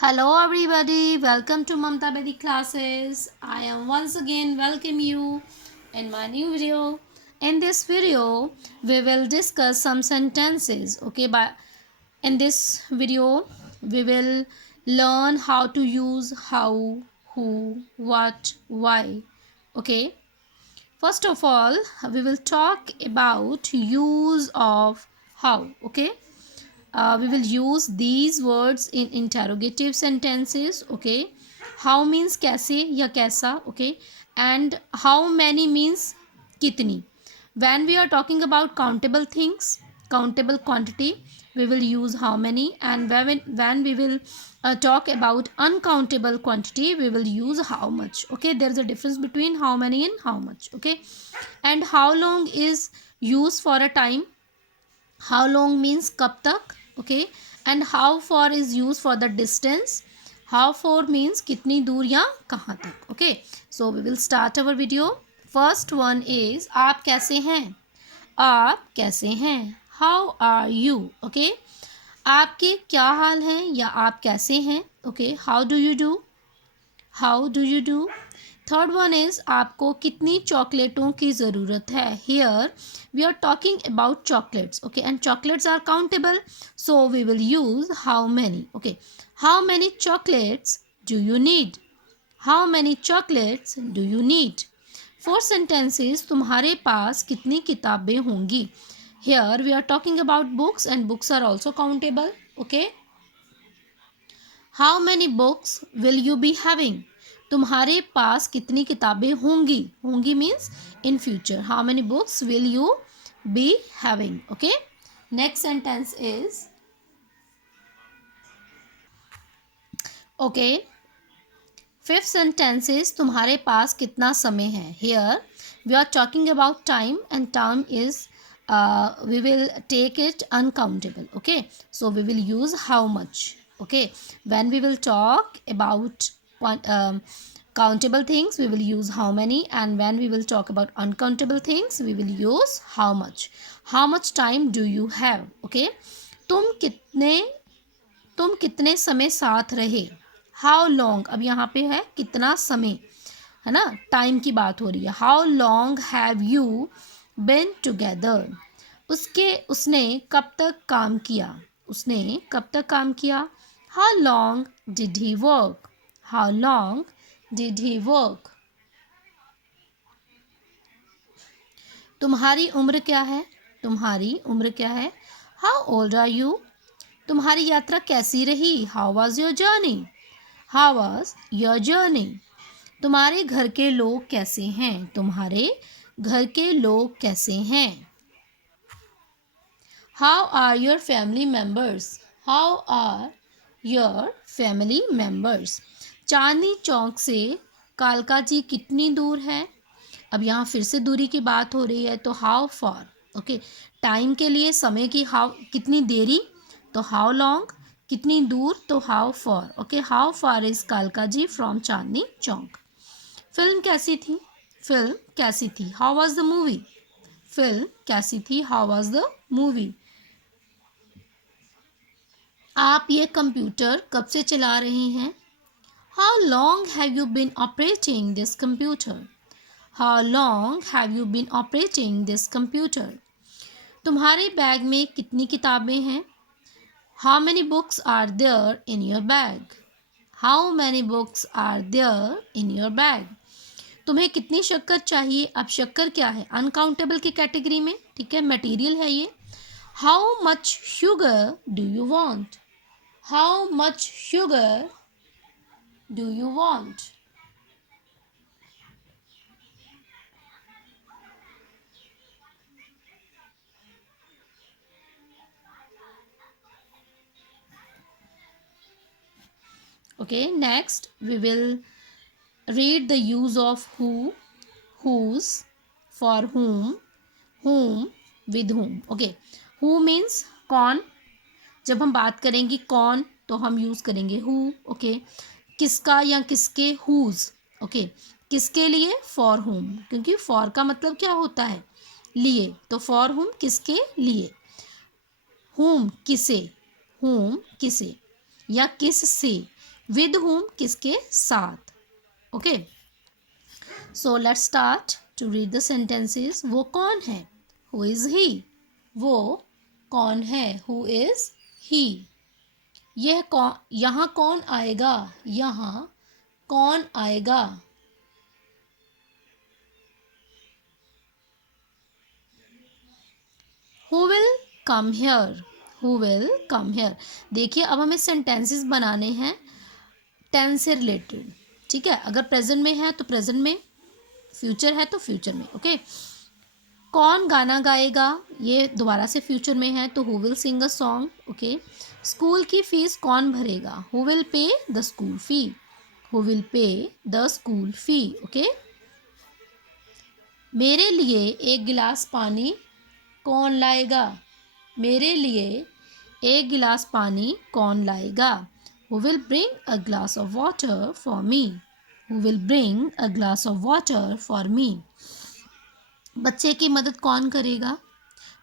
Hello everybody, welcome to Mamta Bedi classes. I am once again welcome you in my new video. In this video, we will discuss some sentences. Okay, but in this video, we will learn how to use how, who, what, why. Okay, first of all, we will talk about use of how. Okay, we will use these words in interrogative sentences. Okay, how means कैसे या कैसा. Okay, and how many means कितनी. When we are talking about countable things, countable quantity, we will use how many, and when we will talk about uncountable quantity, we will use how much. Okay, there is a difference between how many and how much. Okay, and how long is used for a time. How long means कब तक. Okay, and how far is used for the distance. How far means कितनी दूर या कहाँ तक. Okay, so we will start our video. First one is आप कैसे हैं. आप कैसे हैं. How are you. Okay, आपके क्या हाल है या आप कैसे हैं. Okay, how do you do. How do you do. Third one is आपको कितनी चॉकलेटों की ज़रूरत है. Here we are talking about chocolates. Okay, and chocolates are countable, so we will use how many. Okay, how many chocolates do you need. How many chocolates do you need. Four sentences तुम्हारे पास कितनी किताबें होंगी. Here we are talking about books and books are also countable. Okay, how many books will you be having. तुम्हारे पास कितनी किताबें होंगी. होंगी means in future. How many books will you be having. Okay, next sentence is okay. Fifth sentence is तुम्हारे पास कितना समय है. Here we are talking about time and time is we will take it uncountable. Okay, so we will use how much. Okay, when we will talk about countable things, we will use how many, and when we will talk about uncountable things, we will use how much. How much time do you have. Okay, तुम कितने समय साथ रहे. How long, अब यहाँ पे है कितना समय, है ना, टाइम की बात हो रही है. How long have you been together. उसने कब तक काम किया. उसने कब तक काम किया. How long did he work. How long did he work. तुम्हारी उम्र क्या है. तुम्हारी उम्र क्या है. How old are you. तुम्हारी यात्रा कैसी रही. How was your journey. How was your journey. तुम्हारे घर के लोग कैसे हैं. तुम्हारे घर के लोग कैसे हैं. How are your family members. How are your family members. Chandni Chowk से कालका जी कितनी दूर है. अब यहाँ फिर से दूरी की बात हो रही है, तो हाउ फॉर. ओके, टाइम के लिए समय की हाउ कितनी देरी, तो हाउ लॉन्ग. कितनी दूर, तो how for. Okay, how for is कालका जी फ्रॉम चांदनी चौक. फिल्म कैसी थी. फिल्म कैसी थी. How was the movie. Film कैसी थी. How was the movie. आप ये कंप्यूटर कब से चला रहे हैं. How long have you been operating this computer. How long have you been operating this computer. तुम्हारे बैग में कितनी किताबें हैं. How many books are there in your bag. How many books are there in your bag. तुम्हें कितनी शक्कर चाहिए. अब शक्कर क्या है, अनकाउंटेबल की कैटेगरी में. ठीक है, मटेरियल है ये. How much sugar do you want. How much sugar do you want. Okay, next we will read the use of who, whose, for whom, with whom. Okay, who means कौन. जब हम बात करेंगे कौन, तो हम यूज़ करेंगे who. ओके, किसका या किसके, whose. ओके, किसके लिए, for whom, क्योंकि for का मतलब क्या होता है, लिए, तो for whom किसके लिए. whom किसे, whom किसे, या किस से. विद whom किसके साथ. Okay, so let's start to read the sentences. वो कौन है? Who is he. वो कौन है? Who is he. यह कौन, यहाँ कौन आएगा? यहाँ कौन आएगा? Who will come here. Who will come here. देखिए अब हमें सेंटेंसेस बनाने हैं टेंस से रिलेटेड. ठीक है, अगर प्रेजेंट में है तो प्रेजेंट में, फ्यूचर है तो फ्यूचर में. ओके, कौन गाना गाएगा? ये दोबारा से फ्यूचर में है तो who will sing a song. Okay, school की फीस कौन भरेगा? Who will pay the school fee. Who will pay the school fee. Okay, मेरे लिए एक गिलास पानी कौन लाएगा? मेरे लिए एक गिलास पानी कौन लाएगा? Who will bring a glass of water for me? Who will bring a glass of water for me? बच्चे की मदद कौन करेगा?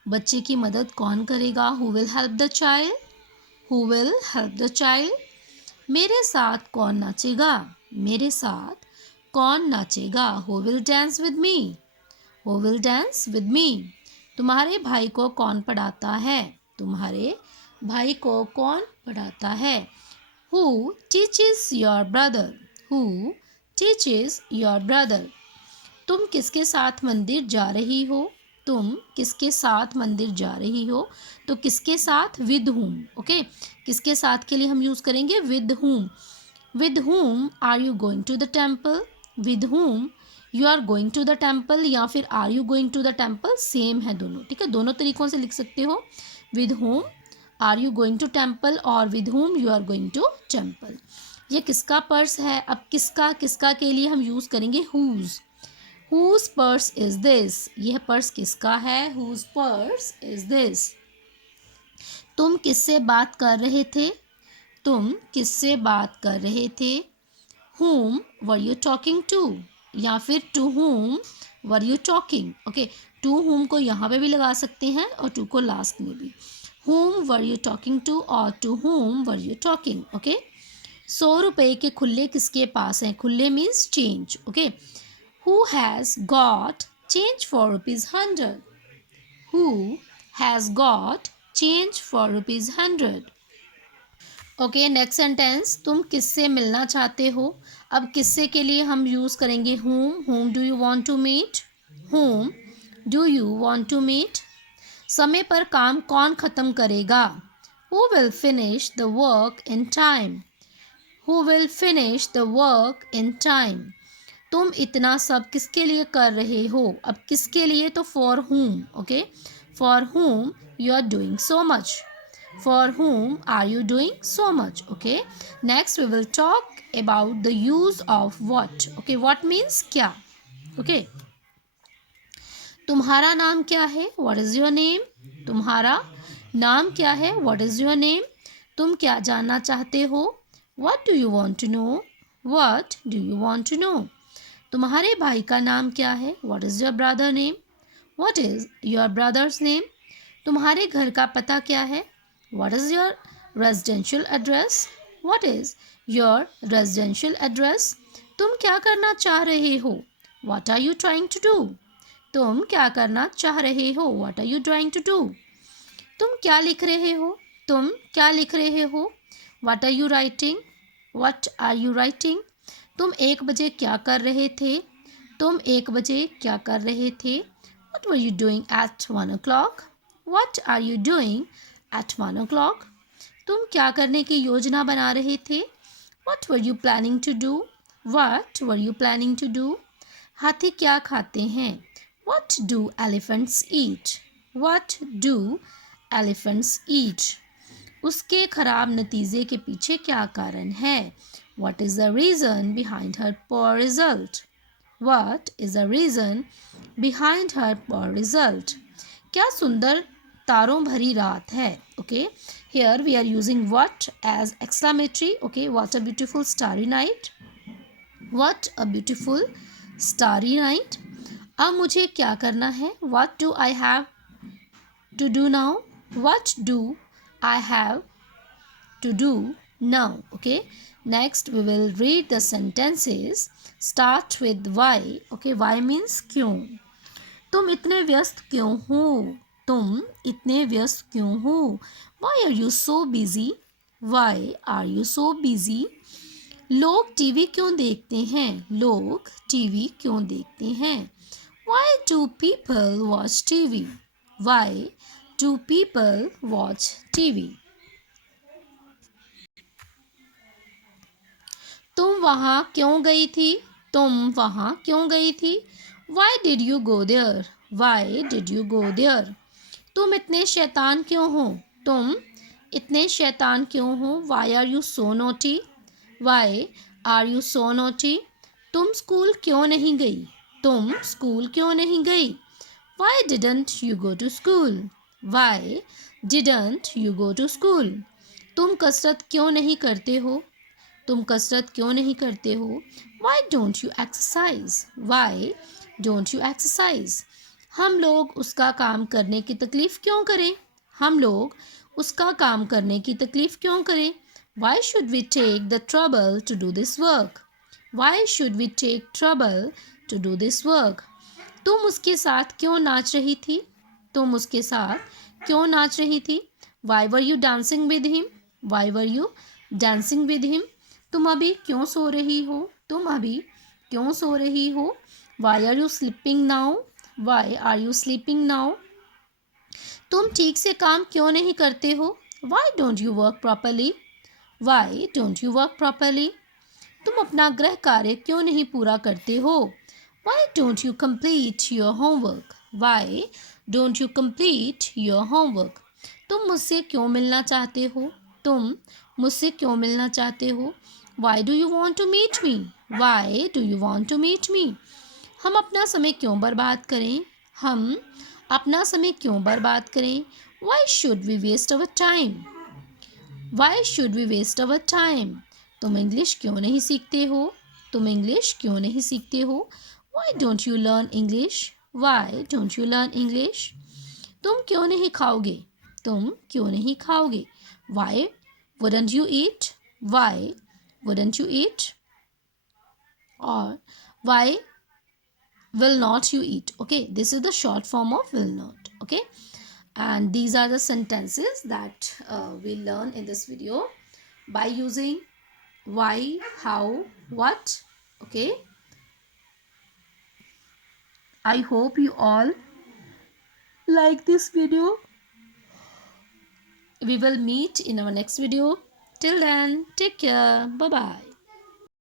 बच्चे की मदद कौन करेगा? Who will help the child? Who will help the child? मेरे साथ कौन नाचेगा? मेरे साथ कौन नाचेगा? Who will dance with me? Who will dance with me? तुम्हारे भाई को कौन पढ़ाता है? तुम्हारे भाई को कौन पढ़ाता है? Who teaches your brother? Who teaches your brother? तुम किसके साथ मंदिर जा रही हो? तुम किसके साथ मंदिर जा रही हो? तो किसके साथ? with whom. ओके, किसके साथ के लिए हम यूज़ करेंगे with whom. With whom are you going to the temple? With whom you are going to the temple या फिर are you going to the temple, same है दोनों. ठीक है, दोनों तरीकों से लिख सकते हो. with whom are you going to temple और with whom you are going to temple. ये किसका पर्स है? अब किसका किसका के लिए हम यूज़ करेंगे whose. whose purse is this. यह पर्स किसका है? whose purse is this. तुम किससे बात कर रहे थे? तुम किससे बात कर रहे थे? whom were you talking to या फिर to whom were you talking. Okay, to whom को यहाँ पे भी लगा सकते हैं और to को लास्ट में भी. whom were you talking to और to whom were you talking. Okay, 100 रुपए के खुले किसके पास हैं? खुले means change. Okay, who has got change for ₹100? who has got change for ₹100? Okay, next sentence. तुम किससे मिलना चाहते हो? अब किससे के लिए हम यूज़ करेंगे whom do you want to meet? whom do you want to meet? समय पर काम कौन ख़त्म करेगा? Who will finish the work in time? Who will finish the work in time? तुम इतना सब किसके लिए कर रहे हो? अब किसके लिए तो for whom. Okay, for whom you are doing so much. For whom are you doing so much? Okay, next we will talk about the use of what. Okay, what means क्या. Okay, तुम्हारा नाम क्या है? What is your name? तुम्हारा नाम क्या है? What is your name? तुम क्या जानना चाहते हो? What do you want to know? What do you want to know? तुम्हारे भाई का नाम क्या है? What is your brother name? What is your brother's name? तुम्हारे घर का पता क्या है? What is your residential address? What is your residential address? तुम क्या करना चाह रहे हो? What are you trying to do? तुम क्या करना चाह रहे हो? What are you trying to do? तुम क्या लिख रहे हो? तुम क्या लिख रहे हो? What are you writing? What are you writing? तुम 1 बजे क्या कर रहे थे? तुम 1 बजे क्या कर रहे थे? What were you doing at 1 o'clock? What are you doing at 1 o'clock? तुम क्या करने की योजना बना रहे थे? What were you planning to do? What were you planning to do? हाथी क्या खाते हैं? What do elephants eat? What do elephants eat? उसके खराब नतीजे के पीछे क्या कारण है? What is the reason behind her poor result? What is the reason behind her poor result? क्या सुंदर तारों भरी रात है. Okay, here we are using what as exclamatory. Okay, what a beautiful starry night. What a beautiful starry night. अब मुझे क्या करना है? What do I have to do now? What do I have to do Now, okay, next we will read the sentences. Start with why. Okay, why means क्यों. तुम इतने व्यस्त क्यों हो? तुम इतने व्यस्त क्यों हो? Why are you so busy? Why are you so busy? लोग टीवी क्यों देखते हैं? लोग टीवी क्यों देखते हैं? Why do people watch TV? Why do people watch TV? तुम वहाँ क्यों गई थी? तुम वहाँ क्यों गई थी? Why did you go there? Why did you go there? तुम इतने शैतान क्यों हो? तुम इतने शैतान क्यों हो? Why are you so naughty? Why are you so naughty? तुम स्कूल क्यों नहीं गई? तुम स्कूल क्यों नहीं गई? Why didn't you go to school? Why didn't you go to school? तुम कसरत क्यों नहीं करते हो? तुम कसरत क्यों नहीं करते हो? Why don't you exercise? Why don't you exercise? हम लोग उसका काम करने की तकलीफ़ क्यों करें? हम लोग उसका काम करने की तकलीफ़ क्यों करें? Why should we take the trouble to do this work? Why should we take trouble to do this work? तुम उसके साथ क्यों नाच रही थी? तुम उसके साथ क्यों नाच रही थी? Why were you dancing with him? Why were you dancing with him? तुम अभी क्यों सो रही हो? तुम अभी क्यों सो रही हो? Why are you sleeping now? Why are you sleeping now? तुम ठीक से काम क्यों नहीं करते हो? Why don't you work properly? Why don't you work properly? तुम अपना गृह कार्य क्यों नहीं पूरा करते हो? Why don't you complete your homework? Why don't you complete your homework? तुम मुझसे क्यों मिलना चाहते हो? तुम मुझसे क्यों मिलना चाहते हो? Why do you want to meet me? Why do you want to meet me? हम अपना समय क्यों बर्बाद करें? हम अपना समय क्यों बर्बाद करें? Why should we waste our time? Why should we waste our time? तुम इंग्लिश क्यों नहीं सीखते हो? तुम इंग्लिश क्यों नहीं सीखते हो? Why don't you learn English? Why don't you learn English? तुम क्यों नहीं खाओगे? तुम क्यों नहीं खाओगे? Why wouldn't you eat? Why wouldn't you eat? Or why will not you eat? Okay, this is the short form of will not. Okay, and these are the sentences that we learn in this video by using why, how, what. Okay, I hope you all like this video. We will meet in our next video. Till then, take care. Bye bye.